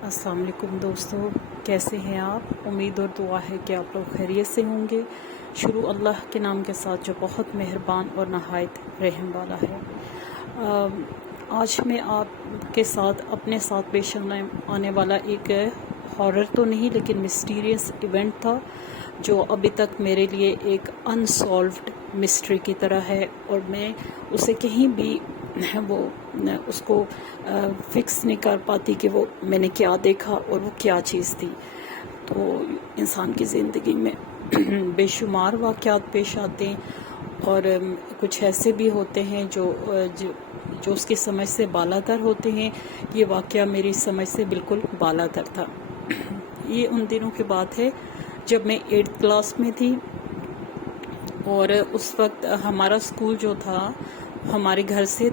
अस्सलाम वालेकुम दोस्तों, कैसे हैं आप। उम्मीद और दुआ है कि आप लोग खैरियत से होंगे। शुरू अल्लाह के नाम के साथ जो बहुत मेहरबान और नहायत रहम वाला है। आज मैं आपके साथ अपने साथ पेश आने वाला एक हॉरर तो नहीं लेकिन मिस्टीरियस इवेंट था जो अभी तक मेरे लिए एक अनसॉल्व्ड मिस्ट्री की तरह है और मैं उसे कहीं भी वो उसको फिक्स नहीं कर पाती कि वो मैंने क्या देखा और वो क्या चीज़ थी। तो इंसान की ज़िंदगी में बेशुमार वाक़यात पेश आते हैं और कुछ ऐसे भी होते हैं जो उसकी समझ से बालातर होते हैं। ये वाक़या मेरी समझ से बिल्कुल बालातर था। ये उन दिनों की बात है जब मैं 8th क्लास में थी और उस वक्त हमारा स्कूल जो था हमारे घर से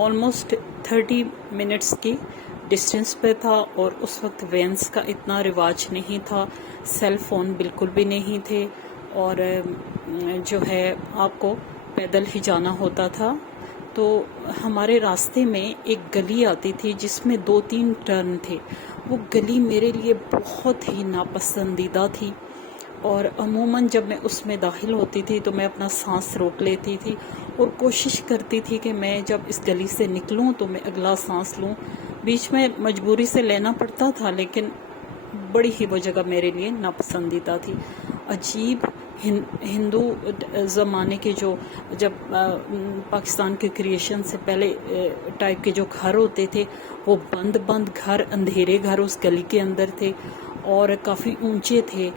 ऑलमोस्ट 30 मिनट्स की डिस्टेंस पे था और उस वक्त वैन्स का इतना रिवाज नहीं था, सेल फ़ोन बिल्कुल भी नहीं थे और जो है आपको पैदल ही जाना होता था। तो हमारे रास्ते में एक गली आती थी जिसमें 2-3 टर्न थे। वो गली मेरे लिए बहुत ही नापसंदीदा थी और अमूमन जब मैं उसमें दाखिल होती थी तो मैं अपना सांस रोक लेती थी और कोशिश करती थी कि मैं जब इस गली से निकलूं तो मैं अगला सांस लूं। बीच में मजबूरी से लेना पड़ता था लेकिन बड़ी ही वो जगह मेरे लिए नापसंदीदा थी। अजीब हिंदू ज़माने के जब पाकिस्तान के क्रिएशन से पहले टाइप के जो घर होते थे वो बंद घर, अंधेरे घर उस गली के अंदर थे और काफ़ी ऊंचे थे,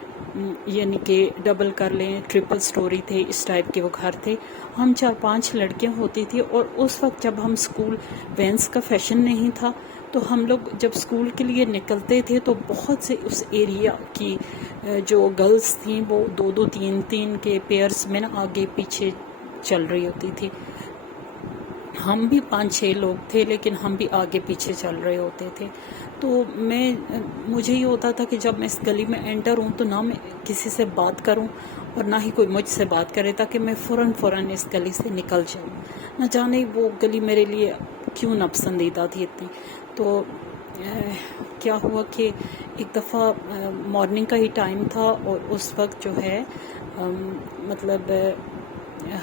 यानी कि डबल कर लें ट्रिपल स्टोरी थे, इस टाइप के वो घर थे। हम 4-5 लड़कियां होती थी और उस वक्त जब हम स्कूल वैन्स का फैशन नहीं था तो हम लोग जब स्कूल के लिए निकलते थे तो बहुत से उस एरिया की जो गर्ल्स थी वो 2-2 3-3 के पेयर्स में ना आगे पीछे चल रही होती थी। हम भी 5-6 लोग थे लेकिन हम भी आगे पीछे चल रहे होते थे। तो मुझे ये होता था कि जब मैं इस गली में एंटर हूँ तो ना मैं किसी से बात करूँ और ना ही कोई मुझसे बात करे ताकि मैं फ़ौरन इस गली से निकल जाऊँ। न जाने वो गली मेरे लिए क्यों नापसंदीदा थी इतनी। तो क्या हुआ कि एक दफ़ा मॉर्निंग का ही टाइम था और उस वक्त जो है मतलब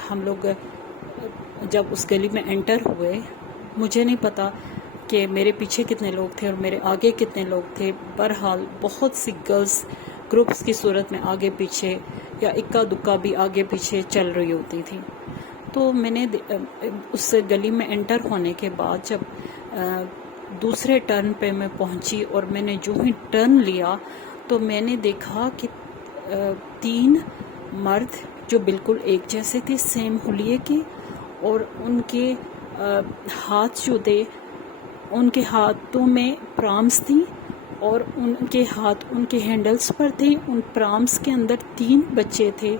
हम लोग जब उस गली में एंटर हुए, मुझे नहीं पता कि मेरे पीछे कितने लोग थे और मेरे आगे कितने लोग थे। बहरहाल बहुत सी गर्ल्स ग्रुप्स की सूरत में आगे पीछे या इक्का दुक्का भी आगे पीछे चल रही होती थी। तो मैंने उस गली में एंटर होने के बाद जब दूसरे टर्न पे मैं पहुंची और मैंने जो ही टर्न लिया तो मैंने देखा कि 3 मर्द जो बिल्कुल एक जैसे थे, सेम हुलिये के, और उनके हाथ जो थे उनके हाथों में प्राम्स थी और उनके हाथ उनके हैंडल्स पर थे। उन प्राम्स के अंदर 3 बच्चे थे,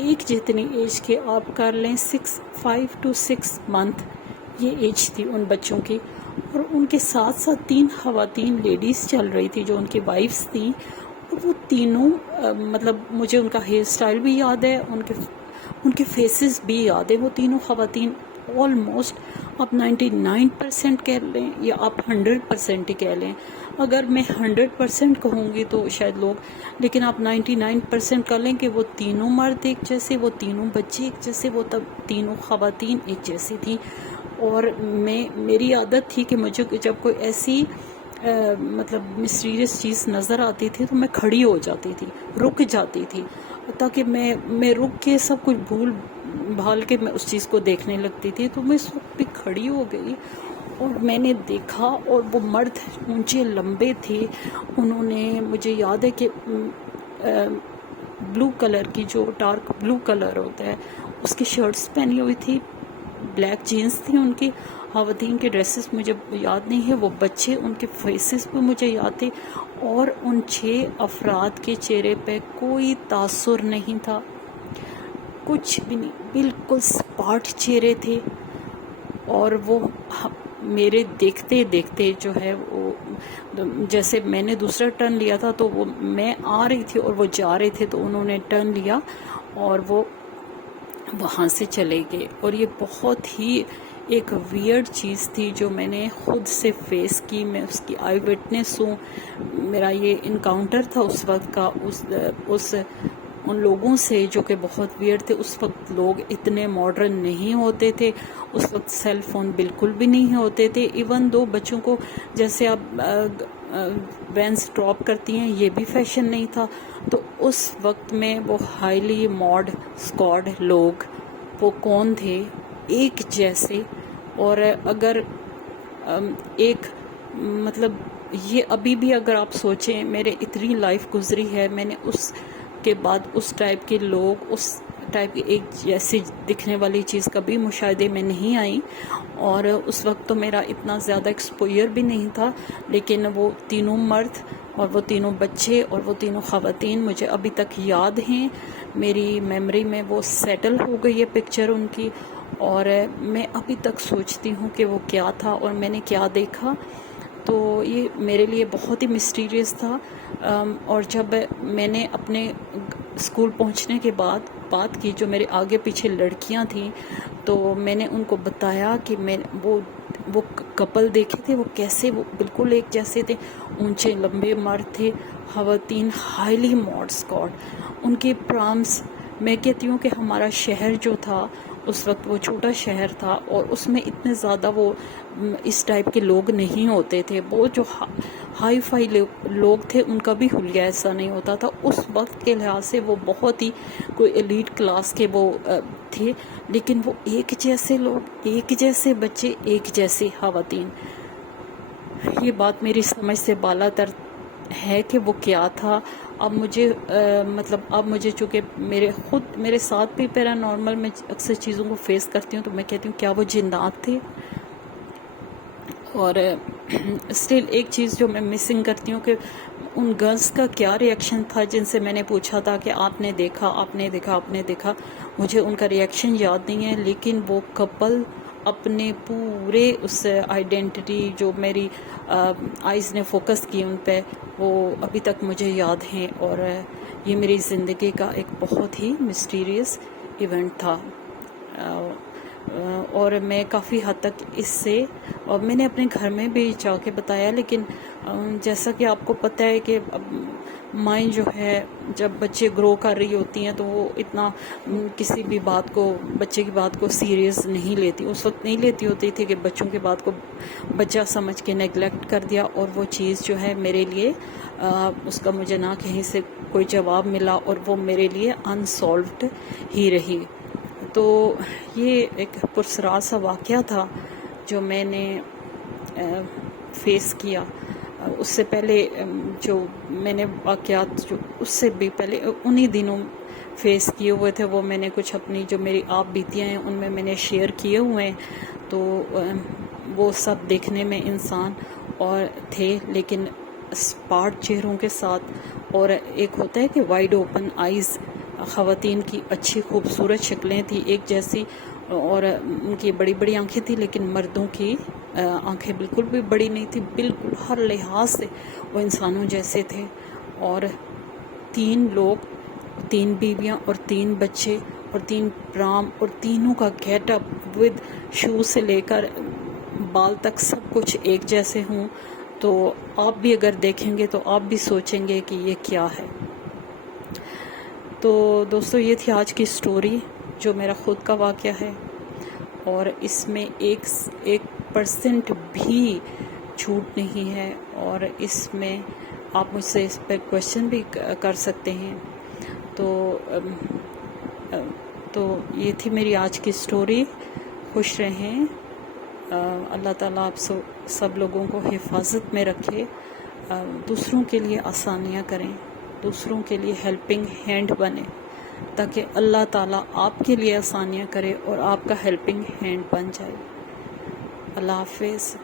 एक जितनी एज के आप कर लें 5 to 6 मंथ ये एज थी उन बच्चों की। और उनके साथ साथ 3 ख़वातीन लेडीज़ चल रही थी जो उनकी वाइफ्स थी और वो तीनों मतलब मुझे उनका हेयर स्टाइल भी याद है, उनके फेसेस भी याद है। वो तीनों ख़वातीन ऑलमोस्ट आप 99% कह लें या आप 100% ही कह लें। अगर मैं 100% कहूँगी तो शायद लोग, लेकिन आप 99% कर लें कि वो तीनों मर्द एक जैसे, वो तीनों बच्चे एक जैसे, वो तब तीनों ख़वातीन एक जैसी थी। और मेरी आदत थी कि मुझे जब कोई ऐसी मतलब मिस्टीरियस चीज़ नज़र आती थी तो मैं खड़ी हो जाती थी, रुक जाती थी, ताकि मैं रुक के सब कुछ भूल भाल के मैं उस चीज़ को देखने लगती थी। तो मैं उस वक्त भी खड़ी हो गई और मैंने देखा और वो मर्द ऊंचे लंबे थे। उन्होंने, मुझे याद है कि ब्लू कलर की, जो डार्क ब्लू कलर होता है उसकी शर्ट्स पहनी हुई थी, ब्लैक जीन्स थी उनकी। ख़वातीन के ड्रेसेस मुझे याद नहीं है, वो बच्चे उनके फेसेस भी मुझे याद थे और उन 6 अफराद के चेहरे पे कोई तासुर नहीं था, कुछ भी नहीं, बिल्कुल सपाट चेहरे थे। और वो मेरे देखते देखते जो है वो, जैसे मैंने दूसरा टर्न लिया था तो वो, मैं आ रही थी और वो जा रहे थे, तो उन्होंने टर्न लिया और वो वहाँ से चले गए। और ये बहुत ही ایک ویئرڈ چیز تھی جو میں نے خود سے فیس کی. میں اس کی آئی وٹنس ہوں. میرا یہ انکاؤنٹر تھا اس وقت کا ان لوگوں سے جو کہ بہت ویئرڈ تھے. اس وقت لوگ اتنے ماڈرن نہیں ہوتے تھے, اس وقت سیل فون بالکل بھی نہیں ہوتے تھے. ایون دو بچوں کو جیسے آپ وینس ڈراپ کرتی ہیں, یہ بھی فیشن نہیں تھا. تو اس وقت میں وہ ہائیلی ماڈ اسکواڈ لوگ وہ کون تھے, ایک جیسے. اور اگر ایک مطلب یہ ابھی بھی اگر آپ سوچیں, میرے اتنی لائف گزری ہے, میں نے اس کے بعد اس ٹائپ کے لوگ, اس ٹائپ کی ایک جیسی دکھنے والی چیز کبھی مشاہدے میں نہیں آئی. اور اس وقت تو میرا اتنا زیادہ ایکسپوئر بھی نہیں تھا, لیکن وہ تینوں مرد اور وہ تینوں بچے اور وہ تینوں خواتین مجھے ابھی تک یاد ہیں. میری میموری میں وہ سیٹل ہو گئی ہے پکچر ان کی, اور میں ابھی تک سوچتی ہوں کہ وہ کیا تھا اور میں نے کیا دیکھا. تو یہ میرے لیے بہت ہی مسٹیریس تھا. اور جب میں نے اپنے اسکول پہنچنے کے بعد بات کی, جو میرے آگے پیچھے لڑکیاں تھیں, تو میں نے ان کو بتایا کہ میں وہ کپل دیکھے تھے, وہ کیسے وہ بالکل ایک جیسے تھے. اونچے لمبے مرد تھے, خواتین ہائیلی ماڈ اسکواڈ. ان کے پرامس, میں کہتی ہوں کہ ہمارا شہر جو تھا اس وقت وہ چھوٹا شہر تھا, اور اس میں اتنے زیادہ وہ اس ٹائپ کے لوگ نہیں ہوتے تھے. وہ جو ہائی فائی لوگ تھے ان کا بھی حلیہ ایسا نہیں ہوتا تھا. اس وقت کے لحاظ سے وہ بہت ہی کوئی ایلیٹ کلاس کے وہ تھے, لیکن وہ ایک جیسے لوگ, ایک جیسے بچے, ایک جیسے خواتین. یہ بات میری سمجھ سے بالا تر ہے کہ وہ کیا تھا. اب مجھے چونکہ میرے ساتھ بھی پیرا نارمل میں اکثر چیزوں کو فیس کرتی ہوں, تو میں کہتی ہوں کیا وہ جنات تھے. اور اسٹل ایک چیز جو میں مسنگ کرتی ہوں کہ ان گرلز کا کیا ریئیکشن تھا جن سے میں نے پوچھا تھا کہ آپ نے دیکھا. مجھے ان کا ریئیکشن یاد نہیں ہے, لیکن وہ کپل اپنے پورے اس آئیڈینٹی جو میری آئیز نے فوکس کی ان پہ, وہ ابھی تک مجھے یاد ہیں. اور یہ میری زندگی کا ایک بہت ہی مسٹیریس ایونٹ تھا. اور میں کافی حد تک اس سے, اور میں نے اپنے گھر میں بھی جا کے بتایا, لیکن جیسا کہ آپ کو پتہ ہے کہ مائیں جو ہے جب بچے گرو کر رہی ہوتی ہیں تو وہ اتنا کسی بھی بات کو, بچے کی بات کو سیریس نہیں لیتی. اس وقت نہیں لیتی ہوتی تھی کہ بچوں کی بات کو بچہ سمجھ کے نیگلیکٹ کر دیا, اور وہ چیز جو ہے میرے لیے اس کا مجھے نہ کہیں سے کوئی جواب ملا, اور وہ میرے لیے انسالوڈ ہی رہی. تو یہ ایک پرسرار سا واقعہ تھا جو میں نے فیس کیا. اس سے پہلے جو میں نے واقعات جو اس سے بھی پہلے انہی دنوں فیس کیے ہوئے تھے, وہ میں نے کچھ اپنی جو میری آپ بیتیاں ہیں ان میں نے شیئر کیے ہوئے ہیں. تو وہ سب دیکھنے میں انسان اور تھے, لیکن اسپاٹ چہروں کے ساتھ. اور ایک ہوتا ہے کہ وائڈ اوپن آئیز, خواتین کی اچھی خوبصورت شکلیں تھیں ایک جیسی, اور ان کی بڑی بڑی آنکھیں تھیں, لیکن مردوں کی آنکھیں بالکل بھی بڑی نہیں تھی, بالکل ہر لحاظ سے وہ انسانوں جیسے تھے. اور 3 لوگ, 3 بیویاں اور 3 بچے اور 3 پرام, اور تینوں کا گیٹ اپ ود شو سے لے کر بال تک سب کچھ ایک جیسے ہوں. تو آپ بھی اگر دیکھیں گے تو آپ بھی سوچیں گے کہ یہ کیا ہے. تو دوستو یہ تھی آج کی سٹوری جو میرا خود کا واقعہ ہے, اور اس میں 1% بھی جھوٹ نہیں ہے. اور اس میں آپ مجھ سے اس پہ کویشچن بھی کر سکتے ہیں. تو یہ تھی میری آج کی سٹوری. خوش رہیں, اللہ تعالیٰ آپ سب لوگوں کو حفاظت میں رکھے, دوسروں کے لیے آسانیاں کریں, دوسروں کے لیے ہیلپنگ ہینڈ بنے, تاکہ اللہ تعالیٰ آپ کے لیے آسانیاں کرے اور آپ کا ہیلپنگ ہینڈ بن جائے. اللہ حافظ.